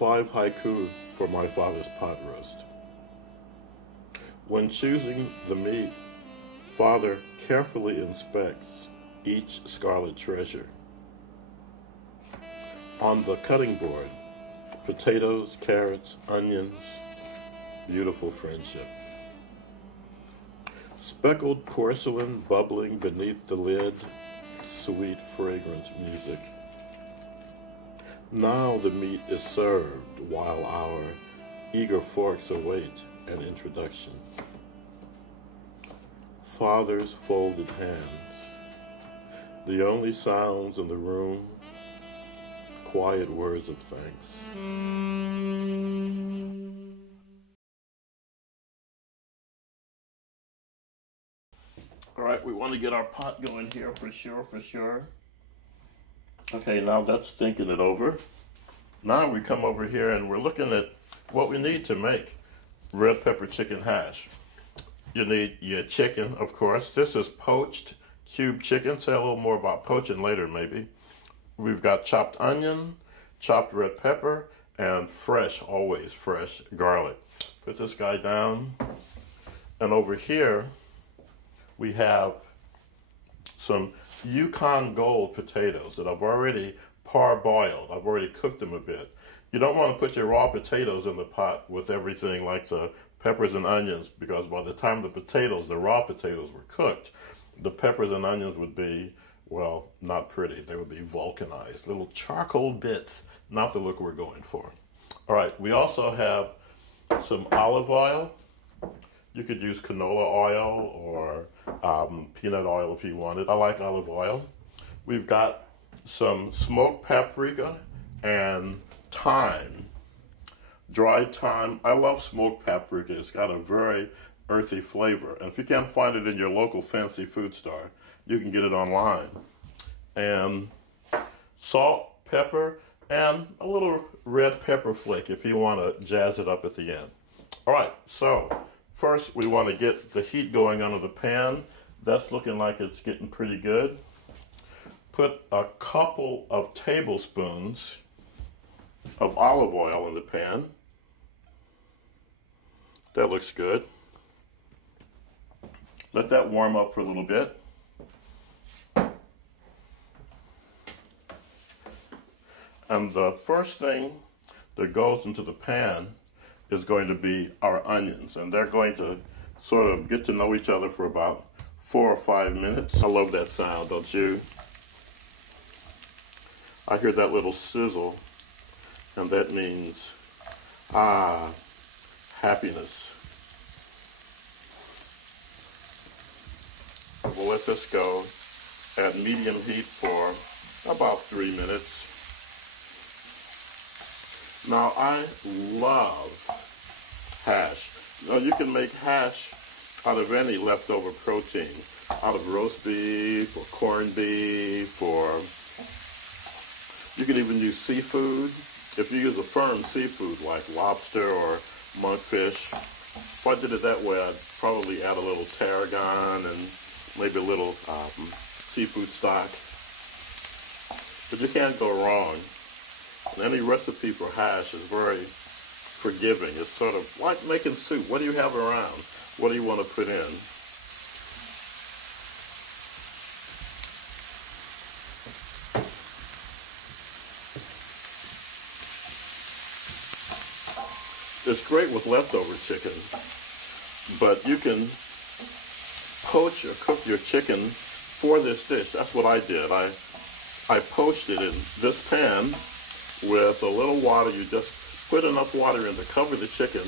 5 haiku for my father's pot roast. When choosing the meat, Father carefully inspects each scarlet treasure. On the cutting board, potatoes, carrots, onions, beautiful friendship. Speckled porcelain bubbling beneath the lid, sweet fragrant music. Now the meat is served while our eager forks await an introduction. Father's folded hands, the only sounds in the room, quiet words of thanks. All right, we want to get our pot going here for sure. Okay, now that's thinking it over. Now we come over here and we're looking at what we need to make red pepper chicken hash. You need your chicken, of course. This is poached cube chicken. Say a little more about poaching later, maybe. We've got chopped onion, chopped red pepper, and fresh, always fresh, garlic. Put this guy down. And over here, we have some Yukon Gold potatoes that I've already parboiled. I've already cooked them a bit. You don't want to put your raw potatoes in the pot with everything like the peppers and onions, because by the time the raw potatoes were cooked, the peppers and onions would be, well, not pretty. They would be vulcanized, little charcoal bits, not the look we're going for. All right, we also have some olive oil. You could use canola oil or peanut oil if you wanted. I like olive oil. We've got some smoked paprika and thyme, dried thyme. I love smoked paprika. It's got a very earthy flavor. And if you can't find it in your local fancy food store, you can get it online. And salt, pepper, and a little red pepper flake if you want to jazz it up at the end. All right, so first, we want to get the heat going under the pan. That's looking like it's getting pretty good. Put a couple of tablespoons of olive oil in the pan. That looks good. Let that warm up for a little bit. And the first thing that goes into the pan is going to be our onions, and they're going to sort of get to know each other for about 4 or 5 minutes. I love that sound, don't you? I hear that little sizzle, and that means, happiness. We'll let this go at medium heat for about 3 minutes. Now, I love hash. Now, you can make hash out of any leftover protein, out of roast beef or corned beef, or you can even use seafood. If you use a firm seafood like lobster or monkfish, if I did it that way, I'd probably add a little tarragon and maybe a little seafood stock. But you can't go wrong. And any recipe for hash is very forgiving. It's sort of like making soup. What do you have around? What do you want to put in? It's great with leftover chicken, but you can poach or cook your chicken for this dish. That's what I did. I poached it in this pan with a little water. You just put enough water in to cover the chicken,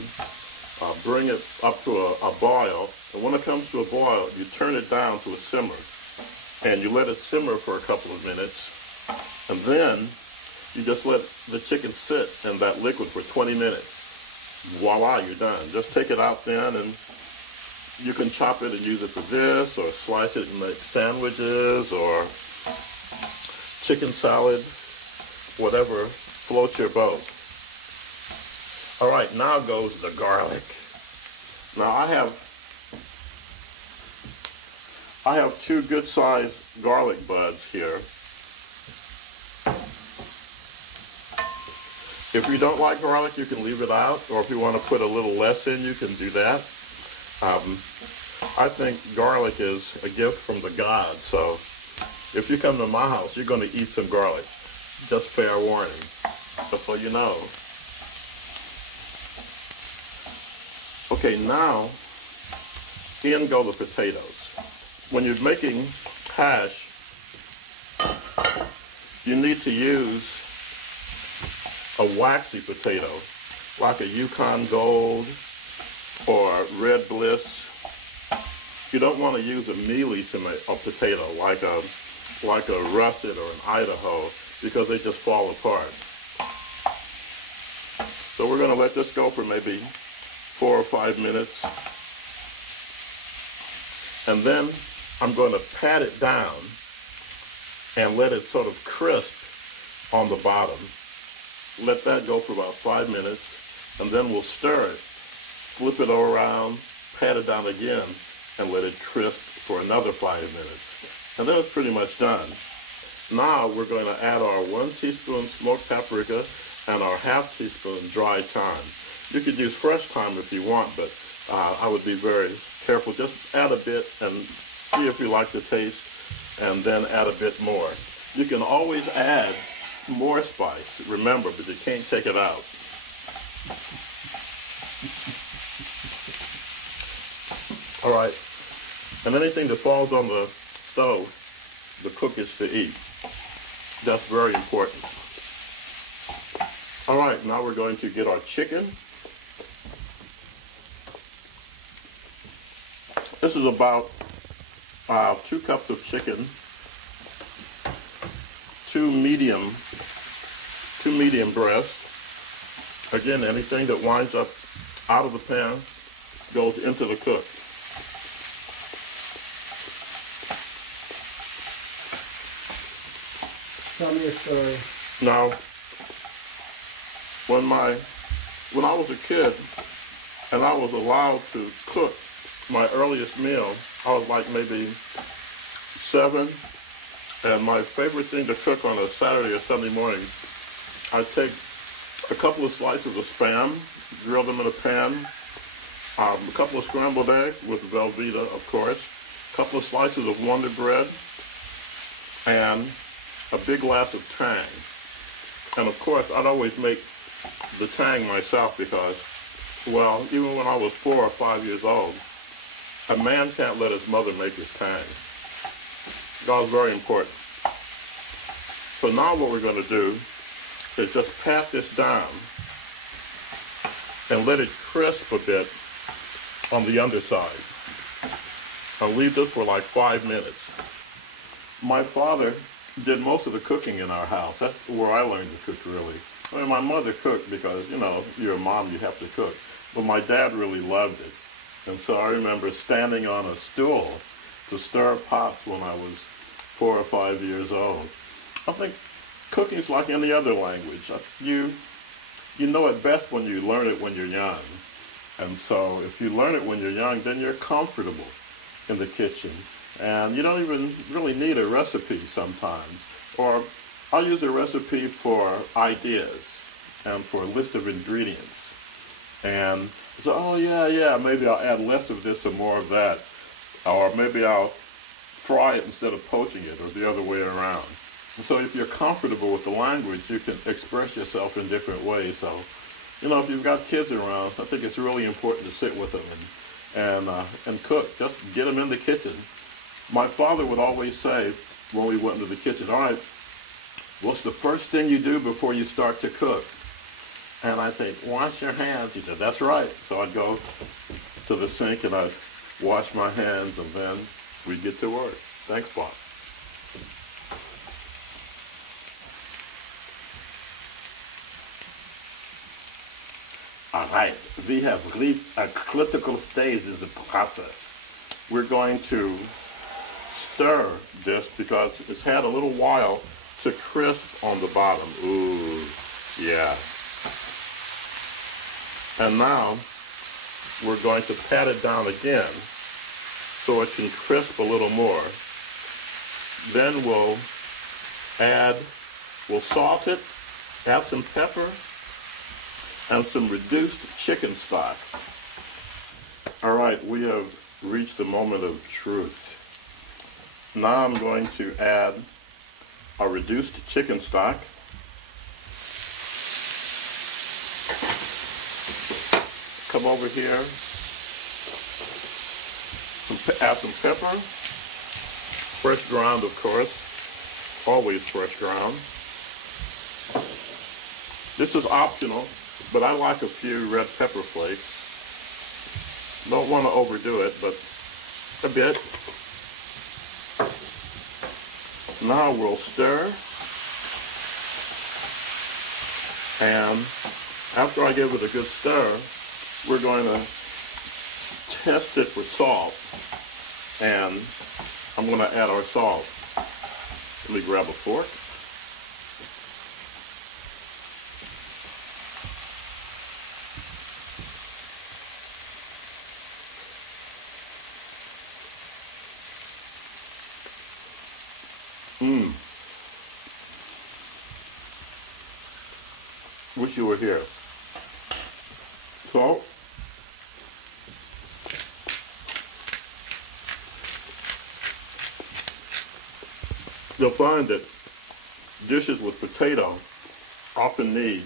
bring it up to a boil, and when it comes to a boil, you turn it down to a simmer, and you let it simmer for a couple of minutes, and then you just let the chicken sit in that liquid for 20 minutes. Voila, you're done. Just take it out then, and you can chop it and use it for this, or slice it and make sandwiches, or chicken salad, whatever floats your boat. All right, now goes the garlic. Now I have 2 good-sized garlic buds here. If you don't like garlic, you can leave it out, or if you want to put a little less in, you can do that. I think garlic is a gift from the gods, so if you come to my house, you're going to eat some garlic. Just fair warning, just so you know. Okay, now, in go the potatoes. When you're making hash, you need to use a waxy potato, like a Yukon Gold or Red Bliss. You don't want to use a mealy potato, like a russet or an Idaho, because they just fall apart. So we're going to let this go for maybe 4 or 5 minutes. And then I'm going to pat it down and let it sort of crisp on the bottom. Let that go for about 5 minutes, and then we'll stir it, flip it around, pat it down again, and let it crisp for another 5 minutes. And then it's pretty much done. Now we're going to add our 1 teaspoon smoked paprika and our ½ teaspoon dried thyme. You could use fresh thyme if you want, but I would be very careful. Just add a bit and see if you like the taste, and then add a bit more. You can always add more spice, remember, but you can't take it out. All right, and anything that falls on the stove, the cook is to eat. That's very important. All right, now we're going to get our chicken. This is about 2 cups of chicken, two medium breasts. Again, anything that winds up out of the pan goes into the cook. Tell me a story. Now, when I was a kid and I was allowed to cook my earliest meal, I was like maybe 7, and my favorite thing to cook on a Saturday or Sunday morning, I'd take a couple of slices of Spam, grill them in a pan, a couple of scrambled eggs with Velveeta, of course, a couple of slices of Wonder Bread, and a big glass of Tang. And of course, I'd always make the Tang myself because, well, even when I was 4 or 5 years old, a man can't let his mother make his Tang. That was very important. So now what we're going to do is just pat this down and let it crisp a bit on the underside. I'll leave this for like 5 minutes. My father did most of the cooking in our house. That's where I learned to cook, really. I mean, my mother cooked because, you know, you're a mom, you have to cook. But my dad really loved it. And so I remember standing on a stool to stir pots when I was 4 or 5 years old. I think cooking is like any other language. You know it best when you learn it when you're young. And so if you learn it when you're young, then you're comfortable in the kitchen. And you don't even really need a recipe sometimes. Or I'll use a recipe for ideas and for a list of ingredients. And so, oh yeah, maybe I'll add less of this or more of that. Or maybe I'll fry it instead of poaching it, or the other way around. And so if you're comfortable with the language, you can express yourself in different ways. So, you know, if you've got kids around, I think it's really important to sit with them and cook. Just get them in the kitchen. My father would always say when we went into the kitchen, all right, what's the first thing you do before you start to cook? And I'd say, wash your hands. He said, that's right. So I'd go to the sink and I'd wash my hands, and then we'd get to work. Thanks, Bob. All right, we have reached a critical stage in the process. We're going to stir this because it's had a little while to crisp on the bottom. Ooh, yeah. And now we're going to pat it down again so it can crisp a little more. Then we'll salt it, add some pepper, and some reduced chicken stock. All right, we have reached the moment of truth. Now I'm going to add our reduced chicken stock. Come over here, add some pepper, fresh ground of course, always fresh ground. This is optional, but I like a few red pepper flakes. Don't want to overdo it, but a bit. Now we'll stir, and after I give it a good stir, we're going to test it for salt, and I'm going to add our salt. Let me grab a fork. Wish you were here. Salt. You'll find that dishes with potato often need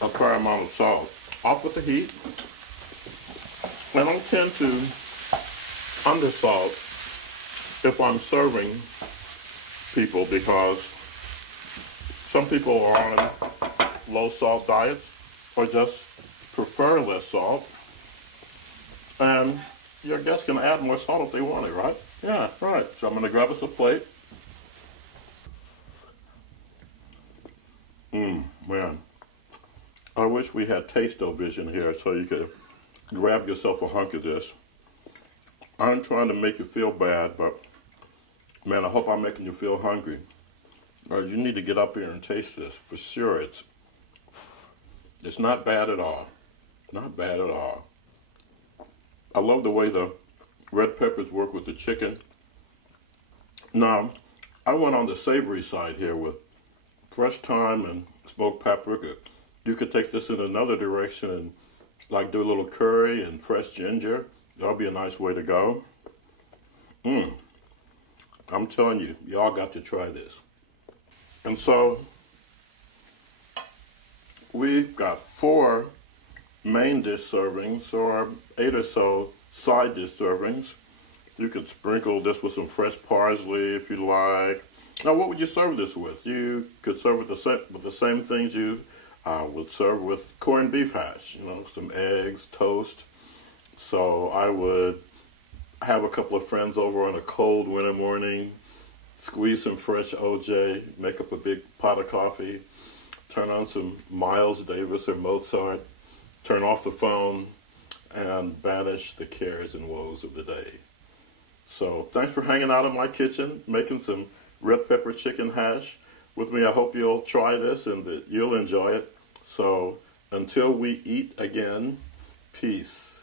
a fair amount of salt. Off with the heat. I don't tend to undersalt if I'm serving people, because some people are on low salt diets or just prefer less salt, and your guests can add more salt if they want it, right? Yeah, right. So I'm going to grab us a plate. Man, I wish we had Taste-O-Vision here so you could grab yourself a hunk of this. I'm trying to make you feel bad, but man, I hope I'm making you feel hungry. You need to get up here and taste this. For sure, it's not bad at all. Not bad at all. I love the way the red peppers work with the chicken. Now, I went on the savory side here with fresh thyme and smoked paprika. You could take this in another direction and like do a little curry and fresh ginger. That'll be a nice way to go. I'm telling you, y'all got to try this. And so we've got 4 main dish servings, or 8 or so side dish servings. You could sprinkle this with some fresh parsley if you like. Now, what would you serve this with? You could serve it with the same things you would serve with corned beef hash. You know, some eggs, toast. So I would have a couple of friends over on a cold winter morning, squeeze some fresh OJ, make up a big pot of coffee, turn on some Miles Davis or Mozart, turn off the phone, and banish the cares and woes of the day. So thanks for hanging out in my kitchen, making some red pepper chicken hash with me. I hope you'll try this and that you'll enjoy it. So until we eat again, peace.